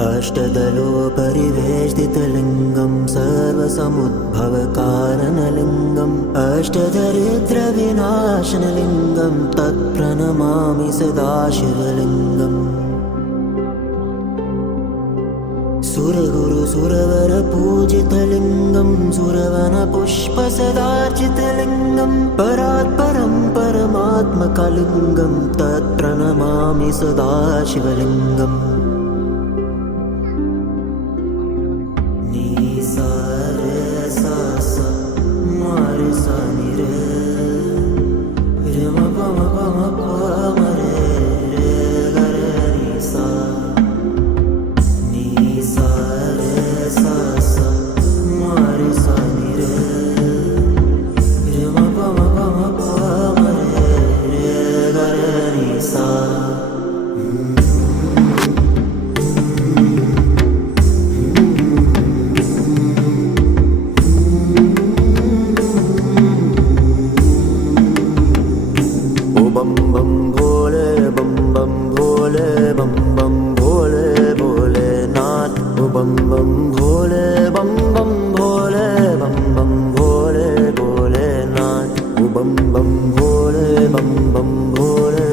अष्टदलोपरिवेष्टितलिङ्गं सर्वसमुद्भवकारणलिङ्गम् अष्टदरिद्रविनाशनलिङ्गं तत्प्रणमामि सदा शिवलिङ्गम् सुरगुरुसुरवरपूजितलिङ्गं सुरवनपुष्पसदार्चितलिङ्गं परात्परं परमात्मकलिङ्गं तत्प्रणमामि सदा शिवलिङ्गम् बम बम भोले बम बम भोले बम बम भोले भोलेनाथ बम बम भोले बम बम भोले बम बम भोले भोलेनाथ बम बम भोले बम बम भोले